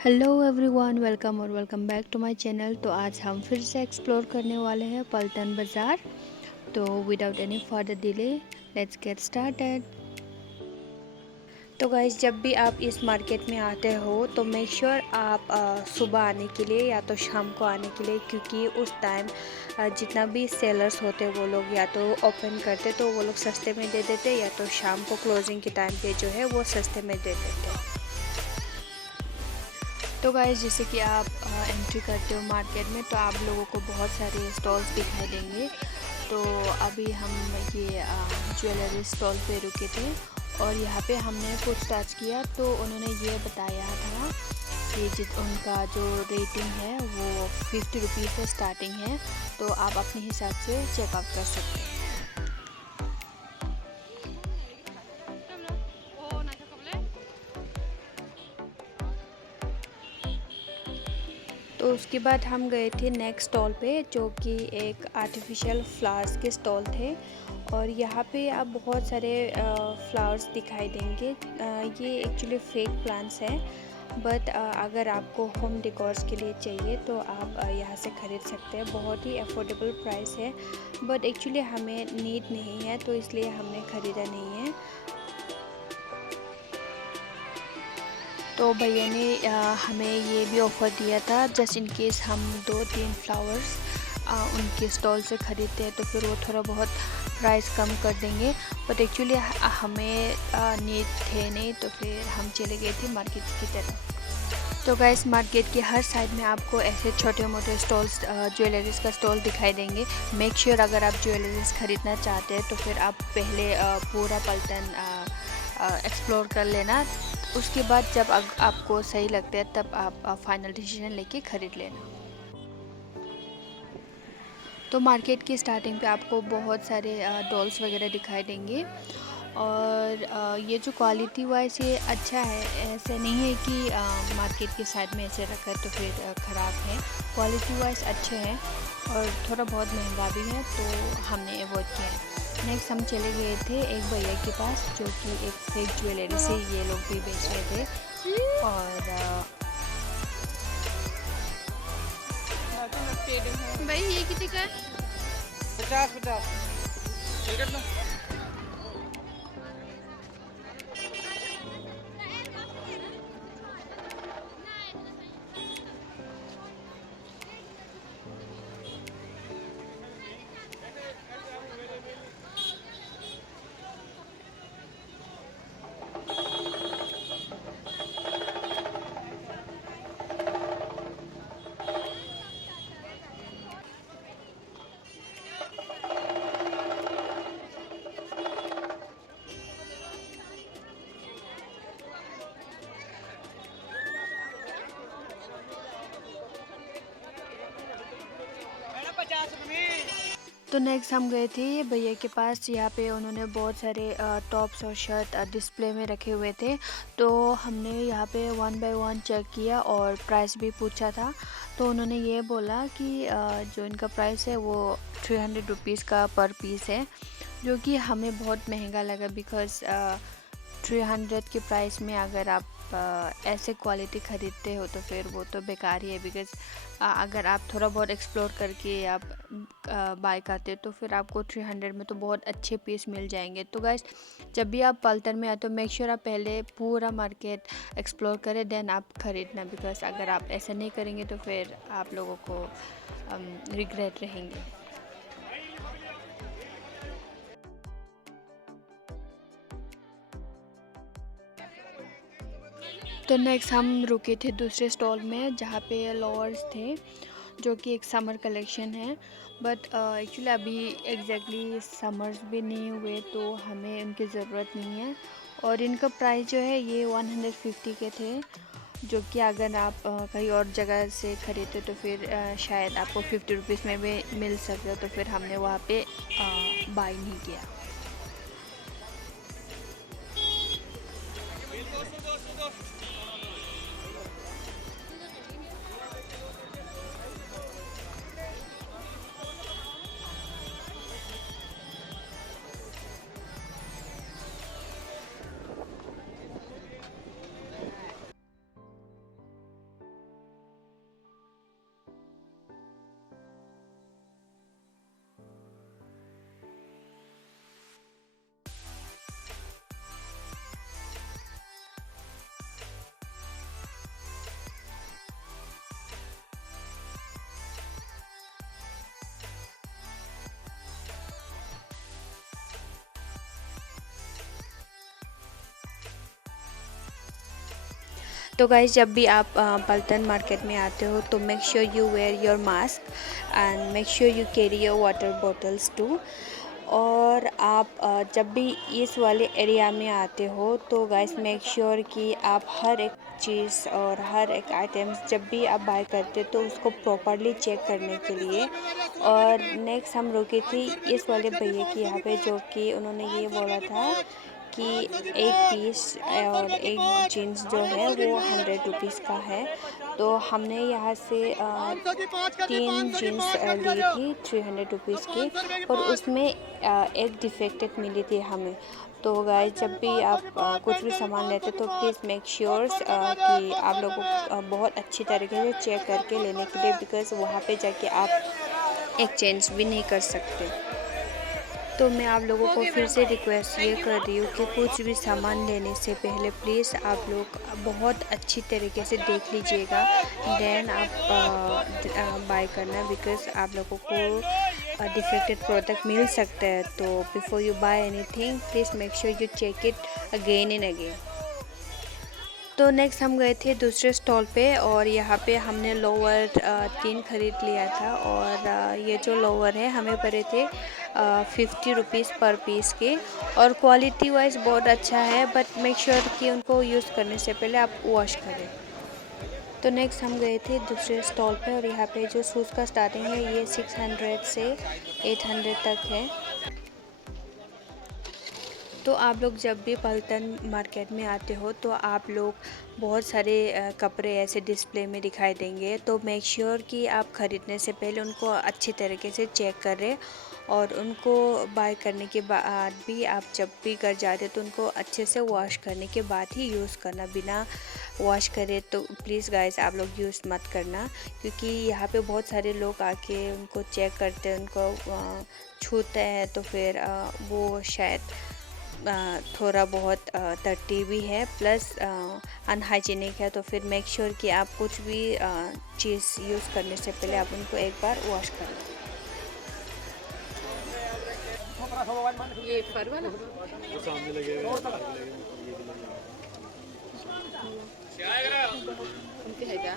Hello everyone, welcome और welcome back to my channel. तो आज हम फिर से एक्सप्लोर करने वाले हैं पलटन बाज़ार। तो without any further delay let's get started. तो गाइस, जब भी आप इस मार्केट में आते हो तो मेक श्योर आप सुबह आने के लिए या तो शाम को आने के लिए, क्योंकि उस टाइम जितना भी सेलर्स होते वो लोग या तो ओपन करते तो वो लोग सस्ते में दे देते, या तो शाम को क्लोजिंग के टाइम पे जो है वो सस्ते में दे देते। तो गाइस, जैसे कि आप एंट्री करते हो मार्केट में तो आप लोगों को बहुत सारे स्टॉल्स दिखाई देंगे। तो अभी हम ये ज्वेलरी स्टॉल पे रुके थे और यहाँ पे हमने पूछताछ किया तो उन्होंने ये बताया था कि जित उनका जो रेटिंग है वो 50 रुपीज़ से स्टार्टिंग है, तो आप अपने हिसाब से चेकआउट कर सकते हैं। तो उसके बाद हम गए थे नेक्स्ट स्टॉल पे, जो कि एक आर्टिफिशियल फ्लावर्स के स्टॉल थे। और यहाँ पे आप बहुत सारे फ्लावर्स दिखाई देंगे। ये एक्चुअली फेक प्लांट्स हैं, बट अगर आपको होम डेकोर्स के लिए चाहिए तो आप यहाँ से ख़रीद सकते हैं। बहुत ही अफोर्डेबल प्राइस है, बट एक्चुअली हमें नीड नहीं है तो इसलिए हमने ख़रीदा नहीं है। तो भैया ने हमें ये भी ऑफ़र दिया था, जस्ट इन केस हम 2-3 फ्लावर्स उनके स्टॉल से ख़रीदते हैं तो फिर वो थोड़ा बहुत प्राइस कम कर देंगे। बट एक्चुअली हमें नीड थे नहीं, तो फिर हम चले गए थे मार्केट की तरफ। तो गाइस, मार्केट के हर साइड में आपको ऐसे छोटे मोटे स्टॉल्स, ज्वेलरीज का स्टॉल दिखाई देंगे। मेक श्योर अगर आप ज्वेलरीज ख़रीदना चाहते हैं तो फिर आप पहले पूरा पलटन एक्सप्लोर कर लेना। उसके बाद जब आपको सही लगता है तब आप फाइनल डिसीजन लेके ख़रीद लेना। तो मार्केट की स्टार्टिंग पे आपको बहुत सारे डॉल्स वगैरह दिखाई देंगे। और ये जो क्वालिटी वाइज ये अच्छा है, ऐसे नहीं है कि मार्केट के साइड में ऐसे रखा है तो फिर ख़राब है। क्वालिटी वाइज अच्छे हैं और थोड़ा बहुत महंगा भी है, तो हमने अवॉइड किया है। नेक्स्ट हम चले गए थे एक भैया के पास, जो कि एक फेक ज्वेलरी से ये लोग भी बेच रहे थे। और भाई ये कितने का है? 50-50 टिकट लो। तो नेक्स्ट हम गए थे ये भैया के पास। यहाँ पे उन्होंने बहुत सारे टॉप्स और शर्ट डिस्प्ले में रखे हुए थे। तो हमने यहाँ पे 1 बाय 1 चेक किया और प्राइस भी पूछा था। तो उन्होंने ये बोला कि जो इनका प्राइस है वो 300 रुपीज़ का पर पीस है, जो कि हमें बहुत महंगा लगा। बिकॉज़ 300 के प्राइस में अगर आप ऐसे क्वालिटी ख़रीदते हो तो फिर वो तो बेकार ही है। बिकॉज़ अगर आप थोड़ा बहुत एक्सप्लोर करके आप बाय करते हो तो फिर आपको 300 में तो बहुत अच्छे पीस मिल जाएंगे। तो गाइस, जब भी आप पलटन में आए तो मेक श्योर आप पहले पूरा मार्केट एक्सप्लोर करें, देन आप ख़रीदना। बिकॉज़ अगर आप ऐसा नहीं करेंगे तो फिर आप लोगों को रिग्रेट रहेंगे। तो नेक्स्ट हम रुके थे दूसरे स्टॉल में, जहाँ पे लोअर्स थे, जो कि एक समर कलेक्शन है। बट एक्चुअली अभी एग्जैक्टली समर्स भी नहीं हुए तो हमें उनकी ज़रूरत नहीं है। और इनका प्राइस जो है ये 150 के थे, जो कि अगर आप कहीं और जगह से ख़रीदते तो फिर शायद आपको 50 रुपीज़ में भी मिल सकता, तो फिर हमने वहाँ पे बाई नहीं किया। तो गाइस जब भी आप पल्टन मार्केट में आते हो तो make sure you wear your mask and make sure you carry your water bottles too. और आप जब भी इस वाले एरिया में आते हो तो गाइस मेक श्योर कि आप हर एक चीज़ और हर एक आइटम्स जब भी आप बाय करते तो उसको प्रॉपरली चेक करने के लिए। और नेक्स्ट हम रुके थे इस वाले भैया के यहाँ पे, जो कि उन्होंने ये बोला था कि एक पीस और एक जीन्स जो है वो 100 रुपीज़ का है। तो हमने यहाँ से 3 जीन्स ली थी 300 रुपीज़ की, और उसमें एक डिफेक्टेड मिली थी हमें। तो गाइस जब भी आप कुछ भी सामान लेते तो प्लीज़ मेक श्योर्स कि आप लोगों को बहुत अच्छी तरीके से चेक करके लेने के लिए, बिकॉज़ वहाँ पे जाके आप एक्सचेंज भी नहीं कर सकते। तो मैं आप लोगों को फिर से रिक्वेस्ट ये कर रही हूँ कि कुछ भी सामान लेने से पहले प्लीज़ आप लोग बहुत अच्छी तरीके से देख लीजिएगा, देन आप बाय करना, बिकॉज़ आप लोगों को डिफेक्टेड प्रोडक्ट मिल सकता है। तो before you buy anything please make sure you check it again and again. तो नेक्स्ट हम गए थे दूसरे स्टॉल पे, और यहाँ पे हमने लोअर 3 खरीद लिया था। और ये जो लोअर है हमें पड़े थे 50 रुपीज़ पर पीस के, और क्वालिटी वाइज बहुत अच्छा है, बट मेक श्योर कि उनको यूज़ करने से पहले आप वॉश करें। तो नेक्स्ट हम गए थे दूसरे स्टॉल पे, और यहाँ पे जो शूज़ का स्टार्टिंग है ये 600 से 800 तक है। तो आप लोग जब भी पल्टन मार्केट में आते हो तो आप लोग बहुत सारे कपड़े ऐसे डिस्प्ले में दिखाई देंगे, तो मेक श्योर कि आप ख़रीदने से पहले उनको अच्छी तरीके से चेक करें, और उनको बाय करने के बाद भी आप जब भी घर जाते तो उनको अच्छे से वॉश करने के बाद ही यूज़ करना। बिना वॉश करे तो प्लीज़ गाइस आप लोग यूज़ मत करना, क्योंकि यहाँ पे बहुत सारे लोग आके उनको चेक करते हैं, उनको छूते हैं, तो फिर वो शायद थोड़ा बहुत डर्टी भी है प्लस अनहाइजीनिक है। तो फिर मेक श्योर कि आप कुछ भी चीज़ यूज़ करने से पहले आप उनको एक बार वॉश कर लें। ये फर वाला उनके है क्या?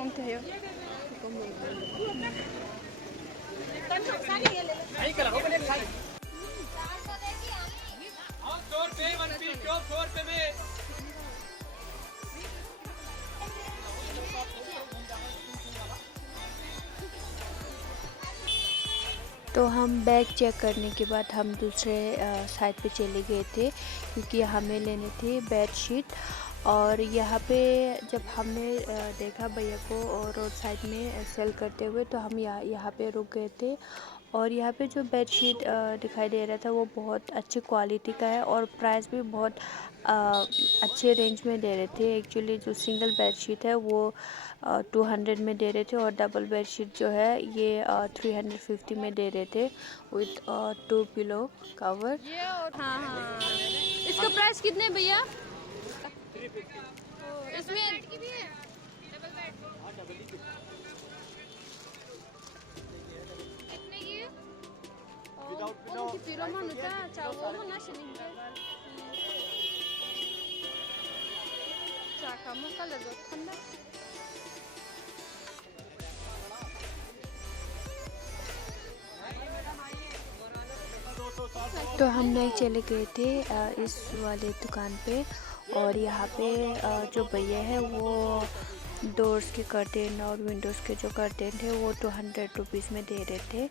उनके है। तो हम बैग चेक करने के बाद हम दूसरे साइड पे चले गए थे, क्योंकि हमें लेनी थी बेड शीट। और यहाँ पे जब हमने देखा भैया को और रोड साइड में सेल करते हुए, तो हम यहाँ पे रुक गए थे। और यहाँ पे जो बेड शीट दिखाई दे रहा था वो बहुत अच्छी क्वालिटी का है, और प्राइस भी बहुत अच्छे रेंज में दे रहे थे। एक्चुअली जो सिंगल बेड शीट है वो 200 में दे रहे थे, और डबल बेड शीट जो है ये 350 में दे रहे थे विथ 2 पिलो कवर। ये और हाँ हाँ इसका प्राइस कितने है भैया? इसमें की भी है डबल बेड कितने की है? और की फिरो मनुचा चावो मना शनिंगे चाका मुका लगो ठंडा। तो हम नहीं चले गए थे इस वाले दुकान पे, और यहाँ पे जो भैया है वो डोर्स के कर्टेन और विंडोज़ के जो कर्टेन थे वो 200 रुपीज़ में दे रहे थे।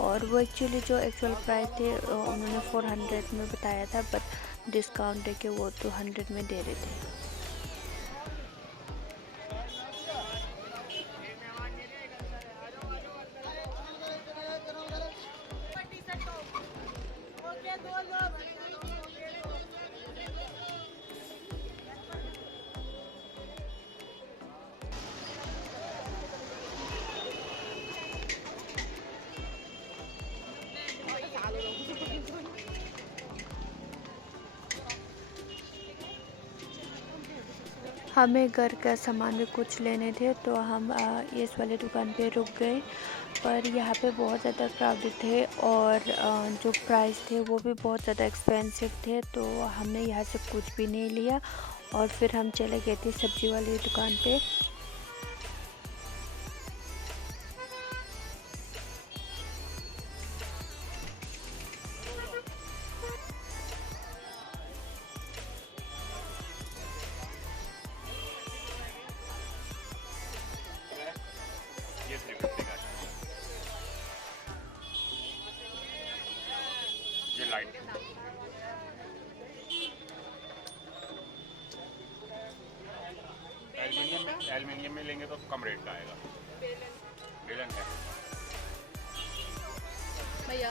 और वो एक्चुअली जो एक्चुअल प्राइस थे उन्होंने 400 में बताया था, बट डिस्काउंट दे के वो 200 में दे रहे थे। हमें घर का सामान भी कुछ लेने थे, तो हम इस वाले दुकान पे रुक गए। पर यहाँ पे बहुत ज़्यादा क्राउडेड थे, और जो प्राइस थे वो भी बहुत ज़्यादा एक्सपेंसिव थे, तो हमने यहाँ से कुछ भी नहीं लिया। और फिर हम चले गए थे सब्जी वाली दुकान पे। ये 350 का ये लाइट एल्युमिनियम में लेंगे तो कम रेट का आएगा। बेलन है भैया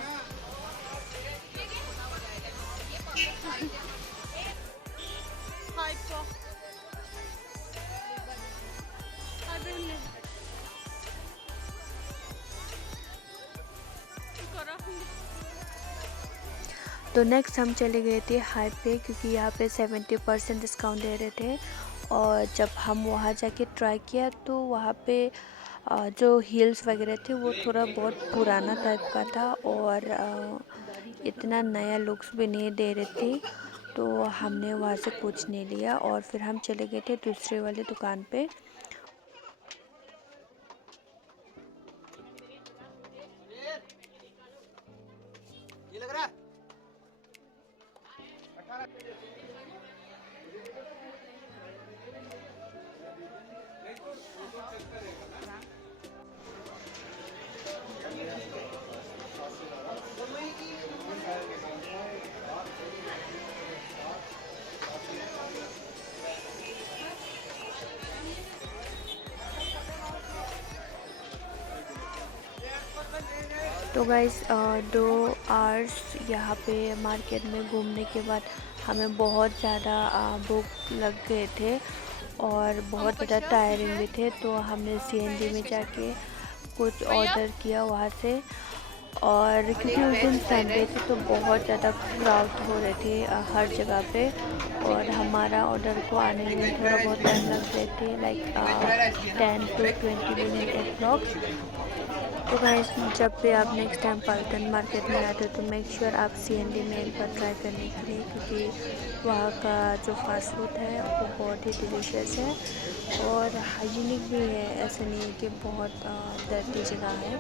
तो नेक्स्ट हम चले गए थे हाइप पे, क्योंकि यहाँ पे 70% डिस्काउंट दे रहे थे। और जब हम वहाँ जाके ट्राई किया तो वहाँ पे जो हील्स वगैरह थे वो थोड़ा बहुत पुराना टाइप का था और इतना नया लुक्स भी नहीं दे रही थी, तो हमने वहाँ से कुछ नहीं लिया और फिर हम चले गए थे दूसरे वाले दुकान पे। ये लग रहा है। तो गाइस 2 आवर्स यहाँ पे मार्केट में घूमने के बाद हमें बहुत ज़्यादा भूख लग गए थे और बहुत ज़्यादा टायरिंग भी थे, तो हमने CNG में जाके कुछ ऑर्डर किया वहाँ से। और क्योंकि उस दिन संडे थी तो बहुत ज़्यादा क्राउड हो रहे थे हर जगह पे, और हमारा ऑर्डर को आने में थोड़ा बहुत टाइम लग गए थे, लाइक 10 to 20 मिनट अप्रॉक्स। तो गाइस जब भी आप नेक्स्ट टाइम पल्टन मार्केट में आते हो तो मेक श्योर आप CND में एक बार ट्राई करने के लिए, क्योंकि वहाँ का जो फास्ट फूड है वो बहुत ही डिलीशियस है और हाइजीनिक भी है। ऐसा नहीं है कि बहुत डर्टी जगह है।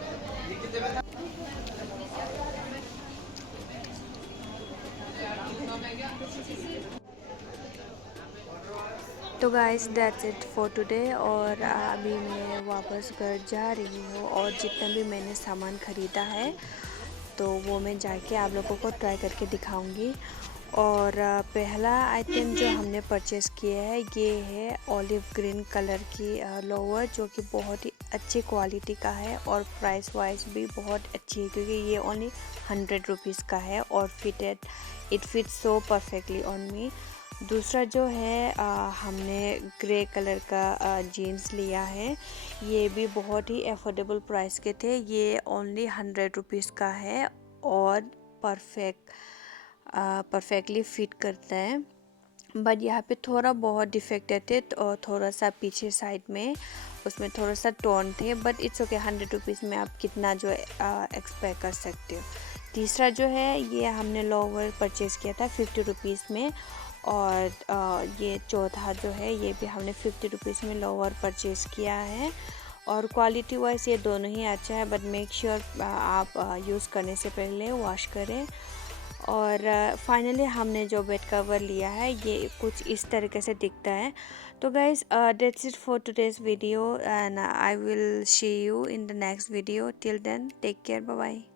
तो guys that's it for today, और अभी मैं वापस घर जा रही हूँ और जितना भी मैंने सामान ख़रीदा है तो वो मैं जाके आप लोगों को ट्राई करके दिखाऊंगी। और पहला आइटम जो हमने परचेज़ किया है ये है ऑलिव ग्रीन कलर की लोअर, जो कि बहुत ही अच्छी क्वालिटी का है और प्राइस वाइज भी बहुत अच्छी है, क्योंकि ये ओनली 100 रुपीज़ का है और it fit so perfectly on me. दूसरा जो है हमने ग्रे कलर का जीन्स लिया है, ये भी बहुत ही अफोर्डेबल प्राइस के थे। ये ओनली 100 रुपीज़ का है और परफेक्टली फिट करता है, बट यहाँ पे थोड़ा बहुत डिफेक्टेड थे और थोड़ा सा पीछे साइड में उसमें थोड़ा सा टोन थे, बट इट्स ओके। 100 रुपीज़ में आप कितना जो एक्सपेक्ट कर सकते हो। तीसरा जो है ये हमने लोअर परचेज़ किया था 50 रुपीज़ में, और ये चौथा जो है ये भी हमने 50 रुपीज़ में लोअर परचेज़ किया है। और क्वालिटी वाइज ये दोनों ही अच्छा है, बट मेक श्योर आप यूज़ करने से पहले वॉश करें। और फाइनली हमने जो बेड कवर लिया है ये कुछ इस तरीके से दिखता है। तो guys that's it for today's video and I will see you in the next video. Till then take care, bye bye.